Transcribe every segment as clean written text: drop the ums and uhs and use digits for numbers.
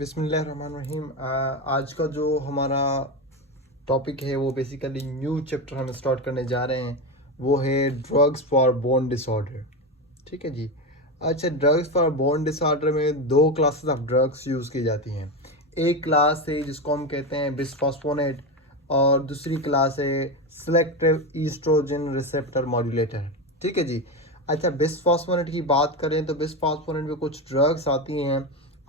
बिस्मिल्लाहिर्रहमानिर्रहीम। आज का जो हमारा टॉपिक है वो बेसिकली न्यू चैप्टर हम स्टार्ट करने जा रहे हैं, वो है ड्रग्स फॉर बोन डिसऑर्डर। ठीक है जी। अच्छा, ड्रग्स फॉर बोन डिसऑर्डर में दो क्लासेस ऑफ ड्रग्स यूज़ की जाती हैं। एक क्लास है जिसको हम कहते हैं बिसफॉस्फोनेट, और दूसरी क्लास है सिलेक्टिव ईस्ट्रोजन रिसेप्टर मॉड्यूलेटर। ठीक है जी। अच्छा, बिसफॉस्फोनेट की बात करें तो बिसफॉस्फोनेट में कुछ ड्रग्स आती हैं,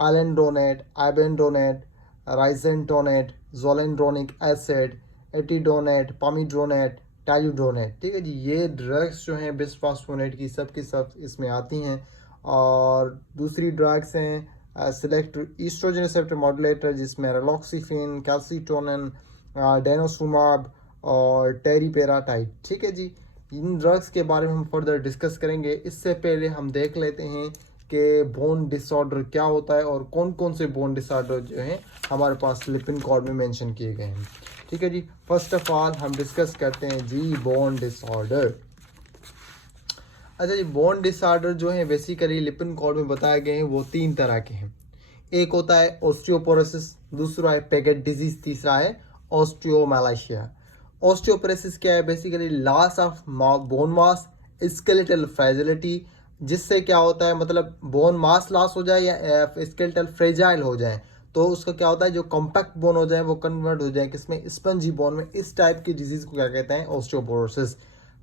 एलेंडोनेट, आइबेंडोनेट, राइजेंटोनेट, जोलेंड्रोनिक एसिड, एटीडोनेट, पामीड्रोनेट, टाइल्यूडोनेट। ठीक है जी। ये ड्रग्स जो हैं बिसफॉस्फोनेट की सब इसमें आती हैं। और दूसरी ड्रग्स हैं सिलेक्ट ईस्ट्रोजन रिसेप्टर मॉड्यूलेटर, जिसमें रेलॉक्सिफिन, कैल्सीटोनिन, डेनोसुमाब और टेरीपेराटाइड। ठीक है जी। इन ड्रग्स के बारे में हम फर्दर डिस्कस करेंगे। इससे पहले हम देख लेते हैं कि बोन डिसऑर्डर क्या होता है और कौन कौन से बोन डिसऑर्डर जो हैं हमारे पास लिपिन कोड में मेंशन किए गए हैं। ठीक है जी। फर्स्ट ऑफ ऑल हम डिस्कस करते हैं जी बोन डिसऑर्डर। अच्छा जी, बोन डिसऑर्डर जो है बेसिकली लिपिन कोड में बताए गए हैं वो तीन तरह के हैं। एक होता है ऑस्टियोपोरोसिस, दूसरा है पेगेट डिजीज, तीसरा है ऑस्टियोमैलाशिया। ऑस्टियोपोरोसिस क्या है? Basically loss of bone mass, skeletal fragility, जिससे क्या होता है मतलब बोन मास लॉस हो जाए या स्केलेटल फ्रेजाइल हो जाए, तो उसका क्या होता है जो कॉम्पैक्ट बोन हो जाए वो कन्वर्ट हो जाए किसमें? स्पंजी बोन में। इस टाइप की डिजीज को क्या कहते हैं? ऑस्टियोपोरोसिस।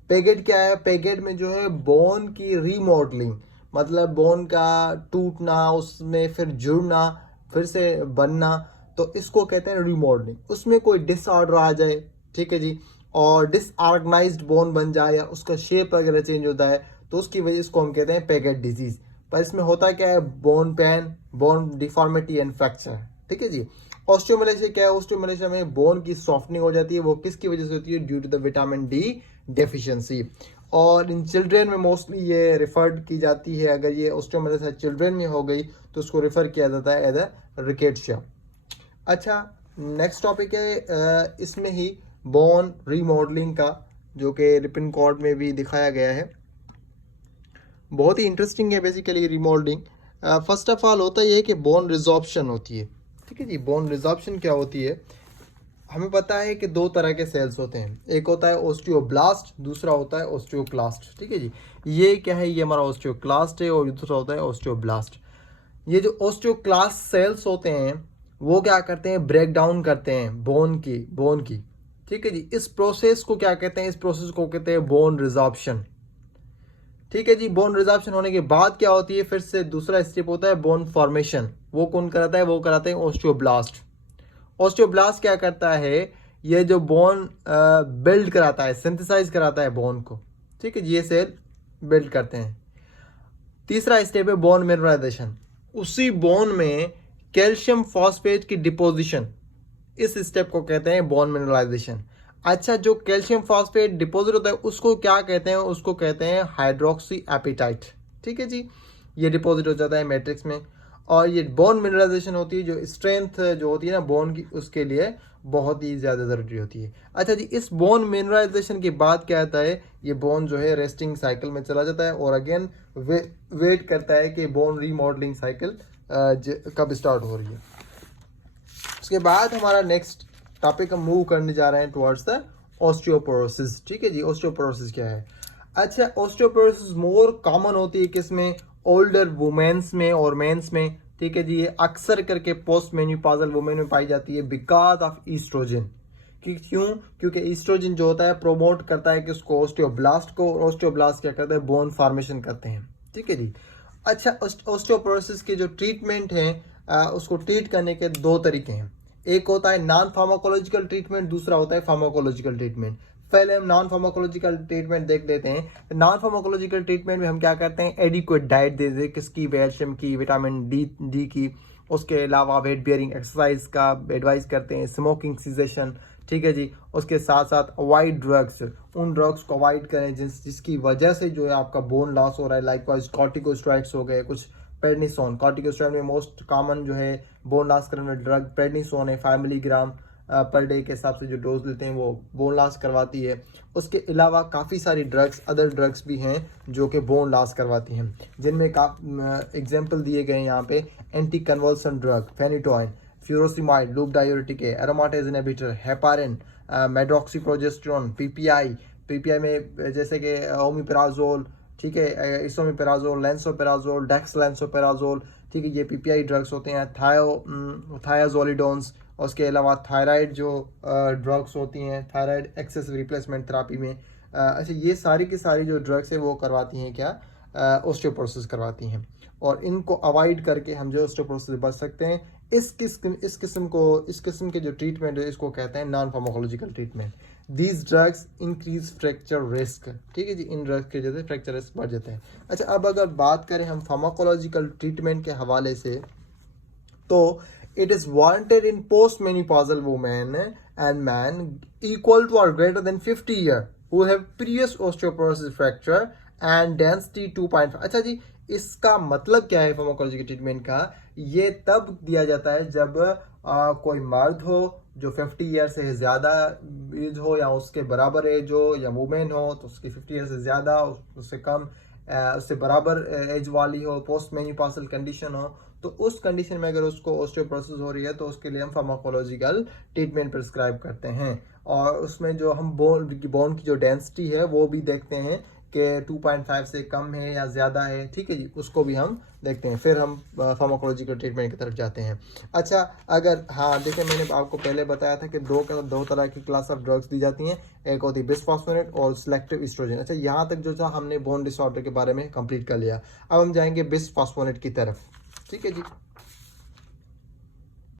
पेगेट क्या है? पेगेट में जो है बोन की रीमॉडलिंग, मतलब बोन का टूटना, उसमें फिर जुड़ना, फिर से बनना, तो इसको कहते हैं रीमॉडलिंग। उसमें कोई डिसऑर्डर आ जाए, ठीक है जी, और डिसऑर्गेनाइज्ड बोन बन जाए या उसका शेप वगैरह चेंज होता है, तो उसकी वजह इसको हम कहते हैं पेगेट डिजीज। पर इसमें होता क्या है? Bone pen, bone deformity and fracture. ठीक है जी। ऑस्टियोमैलाशिया क्या है? ऑस्टियोमैलाशिया में बोन की सॉफ्टनिंग हो जाती है। वो किसकी वजह से होती है? Due to the vitamin D deficiency. और इन चिल्ड्रेन में मोस्टली ये रिफर्ड की जाती है। अगर ये ऑस्टियोमैलाशिया चिल्ड्रेन में हो गई तो उसको रिफर किया जाता है एज अ रिकेट्शिया। अच्छा, नेक्स्ट टॉपिक है इसमें ही बोन रीमॉडलिंग का, जो कि रिपिन कोड में भी दिखाया गया है। बहुत ही इंटरेस्टिंग है basically remodelling. First of all होता यह है कि बोन रिजॉर्प्शन होती है। ठीक है जी। बोन रिजॉर्प्शन क्या होती है? हमें पता है कि दो तरह के सेल्स होते हैं, एक होता है ओस्टियोब्लास्ट, दूसरा होता है ओस्टियोक्लास्ट। ठीक है जी। ये क्या है? ये हमारा ओस्टियोक्लास्ट है और दूसरा होता है ओस्टियोब्लास्ट। ये जो ओस्टियोक्लास्ट सेल्स होते हैं वो क्या करते हैं? ब्रेक डाउन करते हैं बोन की। ठीक है जी। इस प्रोसेस को क्या कहते हैं? इस प्रोसेस को कहते हैं बोन रिजॉर्प्शन। ठीक है जी। बोन रिजॉर्प्शन होने के बाद क्या होती है? फिर से दूसरा स्टेप होता है बोन फॉर्मेशन। वो कौन कराता है? वो कराते हैं ओस्टियोब्लास्ट। ओस्टियोब्लास्ट क्या करता है? ये जो बोन बिल्ड कराता है, सिंथेसाइज कराता है बोन को। ठीक है जी। ये सेल बिल्ड करते हैं। तीसरा स्टेप है बोन मिनरलाइजेशन। उसी बोन में कैल्शियम फॉस्फेट की डिपोजिशन, इस स्टेप को कहते हैं बोन मिनरलाइजेशन। अच्छा, जो कैल्शियम फॉस्फेट डिपोजिट होता है उसको क्या कहते हैं? उसको कहते हैं हाइड्रोक्सी एपिटाइट। ठीक है जी। ये डिपोजिट हो जाता है मैट्रिक्स में। और ये बोन मिनरलाइजेशन होती है, जो स्ट्रेंथ जो होती है ना बोन की, उसके लिए बहुत ही ज़्यादा ज़रूरी होती है। अच्छा जी, इस बोन मिनरलाइजेशन के बाद क्या आता है? ये बोन जो है रेस्टिंग साइकिल में चला जाता है और अगेन वेट करता है कि बोन रीमॉडलिंग साइकिल कब स्टार्ट हो रही है। उसके बाद हमारा नेक्स्ट टॉपिक हम मूव करने जा रहे हैं टुवर्ड्स द ऑस्टियोपोरोसिस। ठीक है जी। ऑस्टियोपोरोसिस क्या है? अच्छा, ऑस्टियोपोरोसिस मोर कॉमन होती है किसमें? ओल्डर वुमेन्स में और मेंस में। ठीक है जी। ये अक्सर करके पोस्ट मेन्यूपाजल वुमेन में पाई जाती है बिकॉज ऑफ ईस्ट्रोजन। क्यों? क्योंकि ईस्ट्रोजन जो होता है प्रोमोट करता है कि उसको ऑस्टियोब्लास्ट को, ऑस्टियोब्लास्ट क्या करता है? बोन फॉर्मेशन करते हैं। ठीक है जी। अच्छा, ऑस्टियोपोरोसिस की जो ट्रीटमेंट है उसको ट्रीट करने के दो तरीके हैं। एक होता है नॉन फार्माकोलॉजिकल ट्रीटमेंट, दूसरा होता है फार्माकोलॉजिकल ट्रीटमेंट। पहले हम नॉन फार्माकोलॉजिकल ट्रीटमेंट देख लेते हैं। नॉन फार्माकोलॉजिकल ट्रीटमेंट में हम क्या करते हैं? एडिक्वेट डाइट दे दे, किसकी? कैल्शियम की, विटामिन डी की। उसके अलावा वेट बियरिंग एक्सरसाइज का एडवाइस करते हैं, स्मोकिंग सीजेशन। ठीक है जी। उसके साथ साथ अवॉइड ड्रग्स, उन ड्रग्स को अवॉइड करें जिसकी वजह से जो है आपका बोन लॉस हो रहा है। लाइकवाइज कॉर्टिकोस्टेरॉइड्स हो गए, कुछ प्रेडनिसोन। कॉर्टिकोस्टेरॉइड में मोस्ट कॉमन जो है बोन लॉस करने वाला ड्रग प्रेडनिसोन है, 5 मिलीग्राम पर डे के हिसाब से जो डोज लेते हैं वो बोन लॉस करवाती है। उसके अलावा काफ़ी सारी ड्रग्स, अदर ड्रग्स भी हैं जो कि बोन लॉस करवाती हैं, जिनमें एग्जांपल दिए गए हैं यहाँ पे। Anti convulsion drug, phenytoin, furosemide, loop diuretic, aromatase inhibitor, heparin, medroxyprogesterone, PPI में जैसे कि ओमिप्राजोल, ठीक है, इसोमिप्राजोल, लेंसोपेराजोल, डेक्सलेंसोपेराजोल, ठीक है, ये पीपीआई ड्रग्स होते हैं। थायाजोलिडोन्स, और उसके अलावा थायराइड जो ड्रग्स होती हैं, थायराइड एक्सेस रिप्लेसमेंट थेरापी में। अच्छा, ये सारी की सारी जो ड्रग्स है वो करवाती हैं क्या, ऑस्टियोपोरोसिस करवाती हैं, और इनको अवॉइड करके हम जो ऑस्टियोपोरोसिस से बच सकते हैं। इस किस्म के जो ट्रीटमेंट है इसको कहते हैं non pharmacological treatment. These drugs increase fracture risk, ठीक है जी, इन ड्रग्स के जैसे फ्रैक्चर रिस्क बढ़ जाते हैं। अच्छा, अब अगर बात करें हम फार्माकोलॉजिकल ट्रीटमेंट के हवाले से, तो it is warranted in postmenopausal women and man equal to or greater than 50 year who have previous osteoporosis fracture and density 2.5। अच्छा जी, इसका मतलब क्या है फार्माकोलॉजी के ट्रीटमेंट का? ये तब दिया जाता है जब कोई मर्द हो जो 50 ईयर से ज़्यादा एज हो या उसके बराबर एज हो, या वुमेन हो तो उसकी 50 ईयर से ज़्यादा, उससे कम, उससे बराबर एज वाली हो, पोस्ट मेनोपॉजल कंडीशन हो। तो उस कंडीशन में अगर उसको ऑस्टियोपोरोसिस हो रही है तो उसके लिए हम फार्माकोलॉजिकल ट्रीटमेंट प्रिस्क्राइब करते हैं, और उसमें जो हम बोन की जो डेंसिटी है वो भी देखते हैं कि 2.5 से कम है या ज़्यादा है, ठीक है जी, उसको भी हम देखते हैं, फिर हम फार्माकोलॉजिकल ट्रीटमेंट की तरफ जाते हैं। अच्छा, अगर हाँ देखिए, मैंने आपको पहले बताया था कि दो तरह की क्लास ऑफ ड्रग्स दी जाती हैं, एक होती है बिसफॉस्फोनेट और सिलेक्टिव एस्ट्रोजन। अच्छा, यहाँ तक जो था हमने बोन डिसऑर्डर के बारे में कंप्लीट कर लिया। अब हम जाएंगे बिसफॉस्फोनेट की तरफ, ठीक है जी।